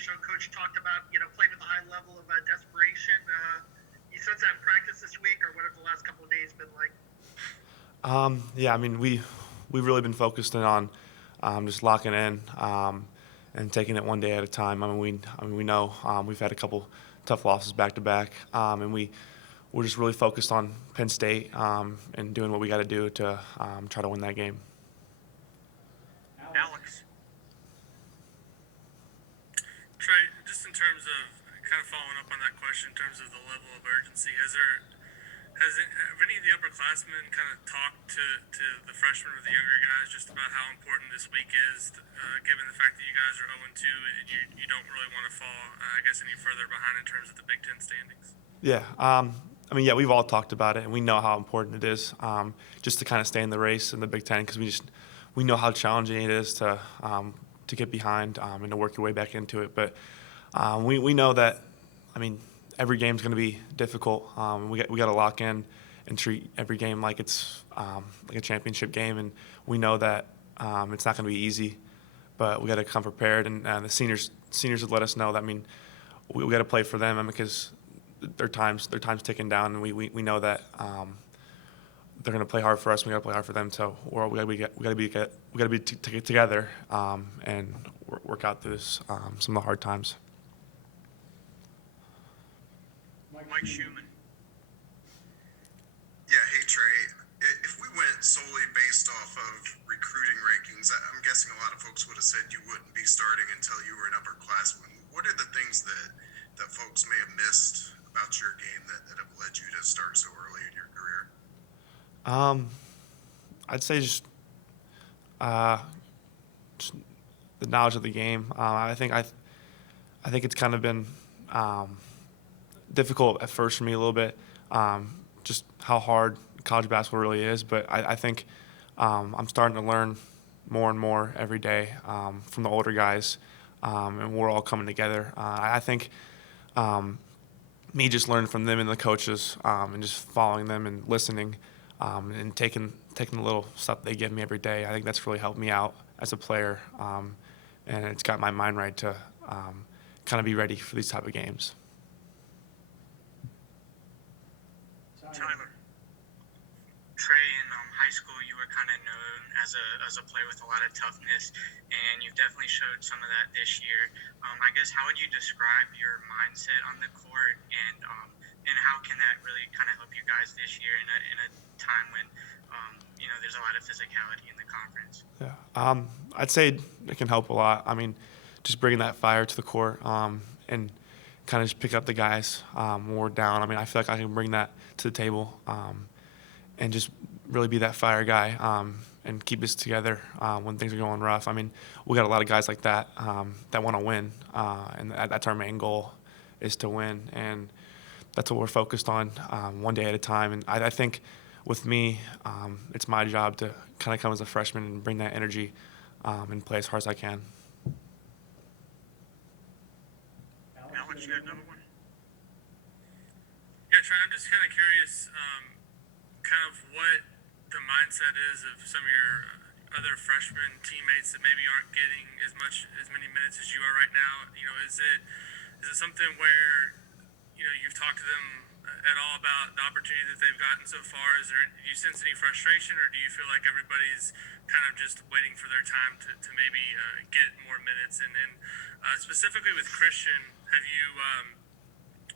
positional coach talked about, playing with a high level of desperation. You sense that in practice this week, or what have the last couple of days been like? Yeah, I mean, we've really been focused in on just locking in and taking it one day at a time. We know we've had a couple tough losses back to back, and we're just really focused on Penn State and doing what we got to do to try to win that game. Alex. Trey, just in terms of kind of following up on that question, in terms of the level of urgency, have any of the upperclassmen kind of talked to the freshmen or the younger guys just about how important this week is, given the fact that you guys are 0-2 and you don't really want to fall, I guess, any further behind in terms of the Big Ten standings? Yeah, yeah, we've all talked about it, and we know how important it is just to kind of stay in the race in the Big Ten, because we know how challenging it is to get behind and to work your way back into it. But we know that, every game's going to be difficult. We got to lock in and treat every game like it's like a championship game, and we know that it's not going to be easy. But we got to come prepared, and the seniors have let us know that. We got to play for them, because their time's ticking down, and we know that they're going to play hard for us. We got to play hard for them. So we got to be together and work out through some of the hard times. Mike Schumann. Yeah, hey Trey. If we went solely based off of recruiting rankings, I'm guessing a lot of folks would have said you wouldn't be starting until you were an upperclassman. What are the things that folks may have missed about your game that have led you to start so early in your career? I'd say just the knowledge of the game. I think it's kind of been difficult at first for me a little bit, just how hard college basketball really is. But I think I'm starting to learn more and more every day from the older guys, and we're all coming together. I think me just learning from them and the coaches, and just following them and listening, and taking the little stuff they give me every day. I think that's really helped me out as a player, and it's got my mind right to kind of be ready for these type of games. Tyler. Trey, in high school, you were kind of known as a player with a lot of toughness, and you've definitely showed some of that this year. I guess, how would you describe your mindset on the court, and how can that really kind of help you guys this year in a time when there's a lot of physicality in the conference? Yeah, I'd say it can help a lot. Just bringing that fire to the court, and kind of just pick up the guys when we're down. I feel like I can bring that to the table, and just really be that fire guy, and keep us together when things are going rough. We got a lot of guys like that that want to win, and that's our main goal, is to win, and that's what we're focused on, one day at a time. And I think with me, it's my job to kind of come as a freshman and bring that energy and play as hard as I can. Alex, you got another one? Yeah, Trey, I'm just kind of curious, kind of what the mindset is of some of your other freshman teammates that maybe aren't getting as many minutes as you are right now. Is it something where you've talked to them at all about the opportunity that they've gotten so far? Do you sense any frustration, or do you feel like everybody's kind of just waiting for their time to maybe get more minutes? And then specifically with Christian,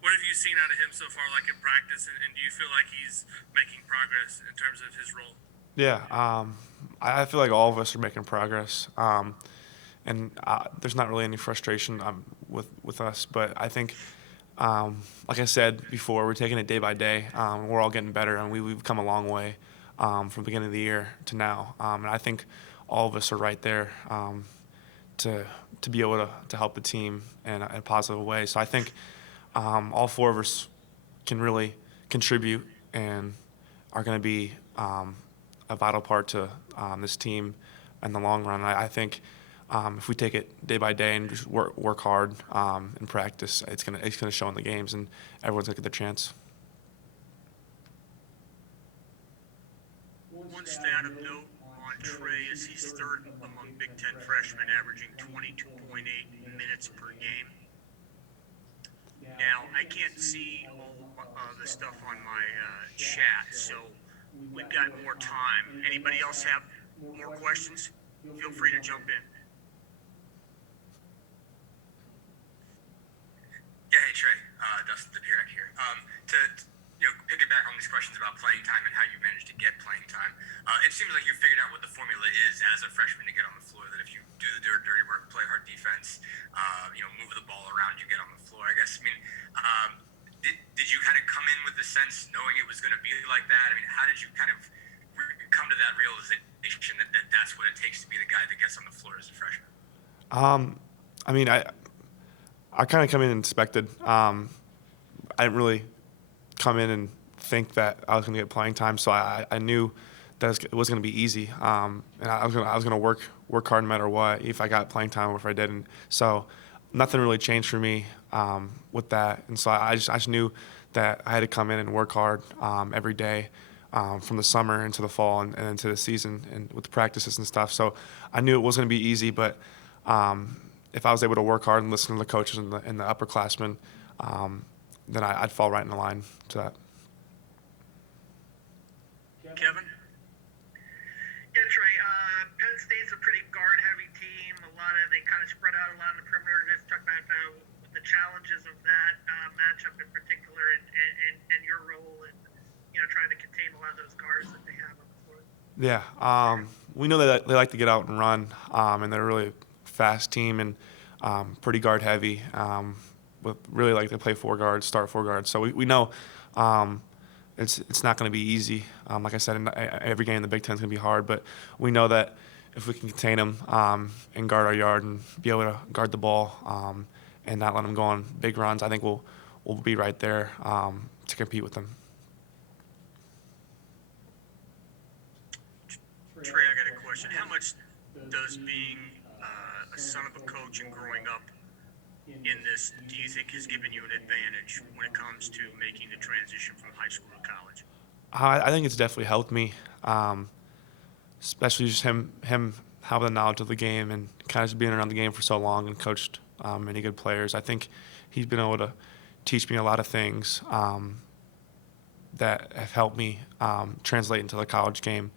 what have you seen out of him so far, like in practice, and do you feel like he's making progress in terms of his role? Yeah, I feel like all of us are making progress, and there's not really any frustration with us. But I think, like I said before, we're taking it day by day. We're all getting better, and we've come a long way from the beginning of the year to now. And I think all of us are right there to be able to help the team in a positive way. So I think all four of us can really contribute and are going to be a vital part to this team in the long run. I think if we take it day by day and just work hard and practice, it's gonna show in the games, and everyone's gonna get their chance. One stat of note on Trey is he's third among Big Ten freshmen, averaging 22.8 minutes per game. Now, I can't see all the stuff on my chat, so we've got more time. Anybody else have more questions? Feel free to jump in. Yeah, hey Trey, Dustin Dipirac here. To piggyback on these questions about playing time and how you managed to get playing time, it seems like you figured out what the formula is as a freshman to get on the floor. That if you do the dirty work, play hard defense, move the ball around, you get on the floor. I guess. I mean, did you kind of come in with the sense knowing it was going to be like that? I mean, how did you kind of come to that realization that that's what it takes to be the guy that gets on the floor as a freshman? I kind of come in and expected. I didn't really come in and think that I was going to get playing time, so I knew that it was going to be easy, and I was going to work hard no matter what, if I got playing time or if I didn't. So nothing really changed for me with that, and so I just knew that I had to come in and work hard every day from the summer into the fall and into the season and with the practices and stuff. So I knew it wasn't going to be easy, but if I was able to work hard and listen to the coaches and the upperclassmen, then I'd fall right in the line to that. Kevin? Yeah, Trey. Penn State's a pretty guard-heavy team. They kind of spread out a lot on the perimeter. Just talk about the challenges of that matchup in particular, and your role in trying to contain a lot of those guards that they have on the floor. Yeah, we know that they like to get out and run, and they're a really fast team and pretty guard-heavy. With really like they play start four guards. So we know it's not going to be easy. Like I said, every game in the Big Ten is going to be hard, but we know that if we can contain them and guard our yard and be able to guard the ball and not let them go on big runs, I think we'll be right there to compete with them. Trey, I got a question. How much does being a son of a coach and growing up in this, do you think has given you an advantage when it comes to making the transition from high school to college? I think it's definitely helped me, especially just him having the knowledge of the game and kind of just being around the game for so long and coached many good players. I think he's been able to teach me a lot of things that have helped me translate into the college game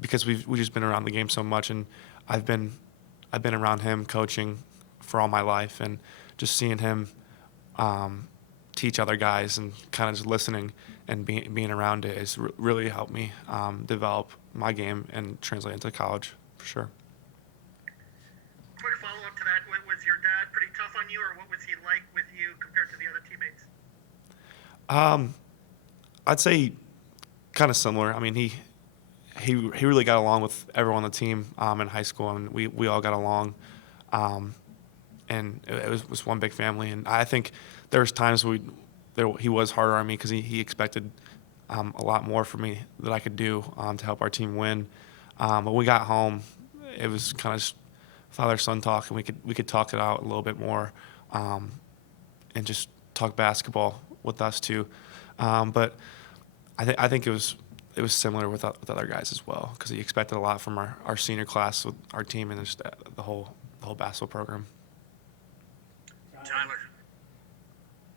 because we've just been around the game so much, and I've been around him coaching for all my life, and just seeing him teach other guys and kind of just listening and being around it has really helped me develop my game and translate into college for sure. Quick follow-up to that, was your dad pretty tough on you, or what was he like with you compared to the other teammates? I'd say kind of similar. I mean, he really got along with everyone on the team in high school, and we all got along. And it was one big family. And I think there was times he was harder on me because he expected a lot more from me that I could do to help our team win. But when we got home, it was kind of father-son talk, and we could talk it out a little bit more and just talk basketball with us too. But I think it was similar with other guys as well, because he expected a lot from our senior class with our team and just the whole basketball program. Tyler?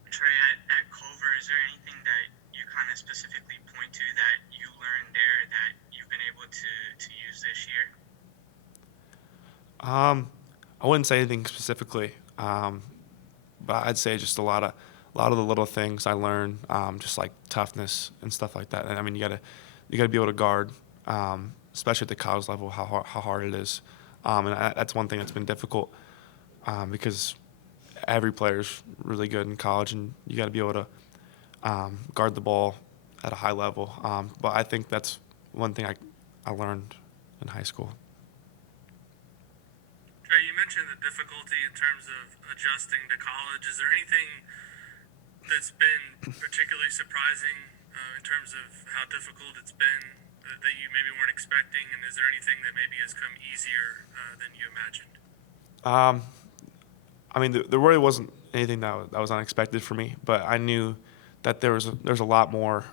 Trey, at Culver, is there anything that you kind of specifically point to that you learned there that you've been able to use this year? I wouldn't say anything specifically, but I'd say just a lot of the little things I learned, just like toughness and stuff like that. And I mean, you gotta be able to guard, especially at the college level, how hard it is. And that's one thing that's been difficult because every player's really good in college, and you got to be able to guard the ball at a high level. But I think that's one thing I learned in high school. Trey, you mentioned the difficulty in terms of adjusting to college. Is there anything that's been particularly surprising in terms of how difficult it's been that you maybe weren't expecting? And is there anything that maybe has come easier than you imagined? I mean, there really wasn't anything that was unexpected for me, but I knew that there's a lot more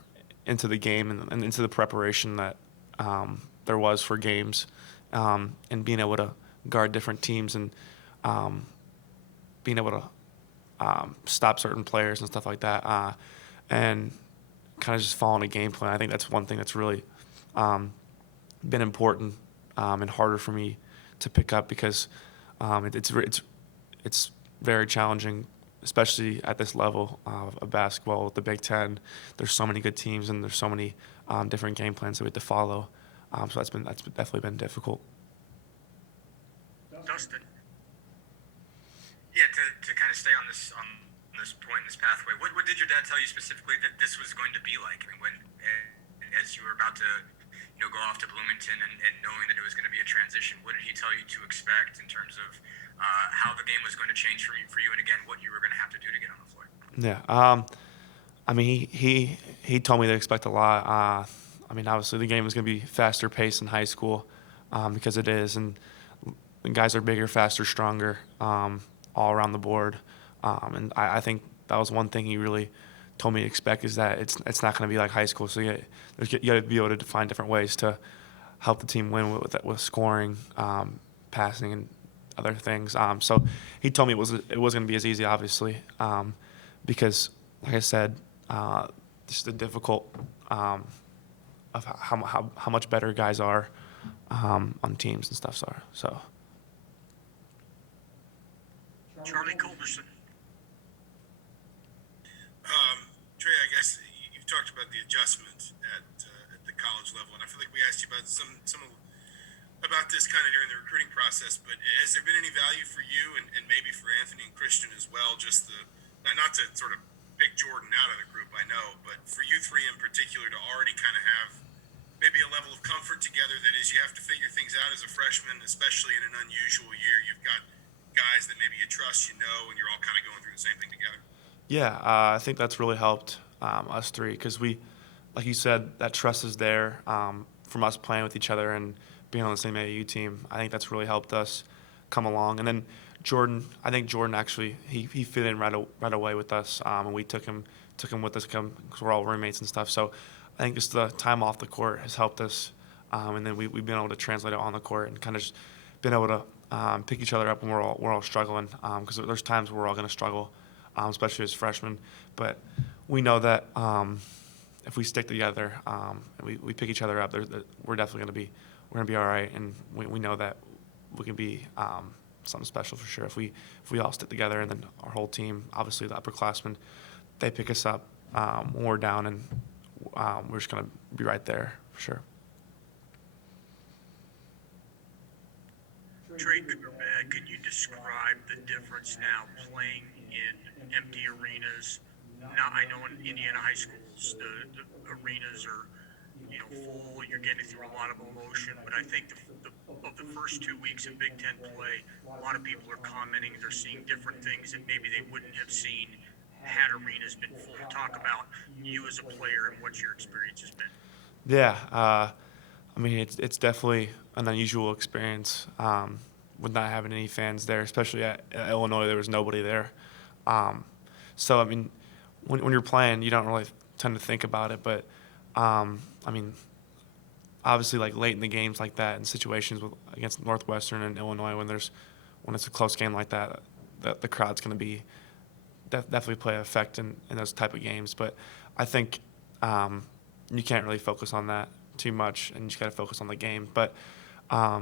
into the game and into the preparation that there was for games, and being able to guard different teams and being able to stop certain players and stuff like that, and kind of just following a game plan. I think that's one thing that's really been important and harder for me to pick up because it's very challenging, especially at this level of basketball with the Big Ten. There's so many good teams and there's so many different game plans that we have to follow. So that's definitely been difficult. Dustin. Yeah, to kind of stay on this point, this pathway. What did your dad tell you specifically that this was going to be like? I mean, as you were about to go off to Bloomington and knowing that it was going to be a transition, what did he tell you to expect in terms of how the game was going to change for you, and again, what you were going to have to do to get on the floor? Yeah. I mean, he told me to expect a lot. I mean, obviously the game is going to be faster paced in high school because it is, and the guys are bigger, faster, stronger, all around the board. And I think that was one thing he really told me to expect is that it's not going to be like high school. So you got to be able to find different ways to help the team win with scoring, passing, and other things. So he told me it wasn't going to be as easy, obviously, because like I said, just the difficult of how much better guys are on teams and stuff. So. Charlie Culberson. Trey, I guess you've talked about the adjustment at the college level, and I feel like we asked you about some about this kind of during the recruiting process. But has there been any value for you and maybe for Anthony and Christian as well? Just not to sort of pick Jordan out of the group, I know, but for you three in particular to already kind of have maybe a level of comfort together that is you have to figure things out as a freshman, especially in an unusual year. You've got guys that maybe you trust, and you're all kind of going through the same thing together. Yeah, I think that's really helped us three because we, like you said, that trust is there from us playing with each other and being on the same AAU team. I think that's really helped us come along. And then Jordan, I think Jordan actually he fit in right away with us, and we took him with us because we're all roommates and stuff. So I think just the time off the court has helped us, and then we've been able to translate it on the court and kind of just been able to pick each other up when we're all struggling because there's times where we're all going to struggle. Especially as freshmen, but we know that if we stick together and we pick each other up, we're definitely going to be all right, and we know that we can be something special for sure if we all stick together, and then our whole team, obviously the upperclassmen, they pick us up when we're down, and we're just going to be right there for sure. Trey, good or bad, can you describe the difference now playing in empty arenas? Now, I know in Indiana high schools, the arenas are, full. You're getting through a lot of emotion, but I think of the first 2 weeks of Big Ten play, a lot of people are commenting they're seeing different things that maybe they wouldn't have seen had arenas been full. Talk about you as a player and what your experience has been. Yeah, I mean it's definitely an unusual experience with not having any fans there, especially at Illinois. There was nobody there. So, I mean, when you're playing, you don't really tend to think about it. But, I mean, obviously, like late in the games like that, in situations against Northwestern and Illinois, when it's a close game like that, the crowd's going to be definitely play an effect in those type of games. But I think you can't really focus on that too much, and you just got to focus on the game. But I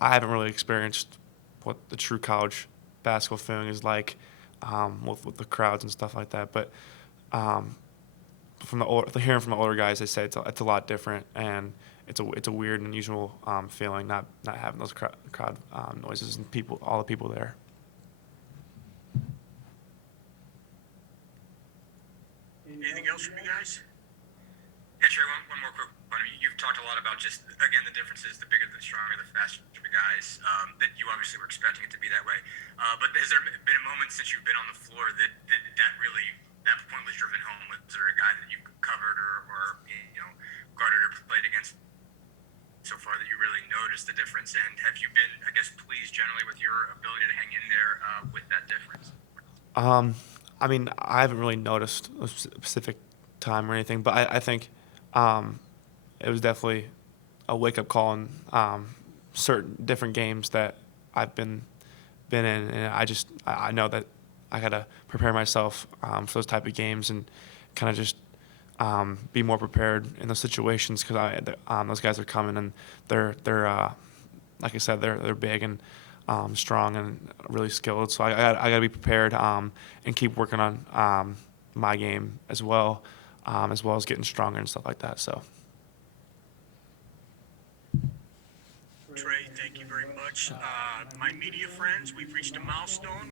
haven't really experienced what the true college basketball feeling is like with the crowds and stuff like that. But hearing from the older guys, they say it's a lot different, and it's a weird and unusual feeling not having those crowd noises and all the people there. Anything else from you guys? Yeah, sure. One more quick one. You've talked a lot about just, again, the differences, the bigger, the stronger, the faster the guys, that you obviously were expecting it to be that way. But has there been a moment since you've been on the floor that point was driven home? Was there a guy that you covered or guarded or played against so far that you really noticed the difference? And have you been, I guess, pleased generally with your ability to hang in there with that difference? I mean, I haven't really noticed a specific time or anything, but I think it was definitely a wake up call in certain different games that I've been in, and I know that I gotta prepare myself for those type of games and kind of just be more prepared in those situations because those guys are coming and they're like I said they're big and strong and really skilled. So I gotta be prepared and keep working on my game as well as getting stronger and stuff like that. So. Trey, thank you very much. My media friends, we've reached a milestone.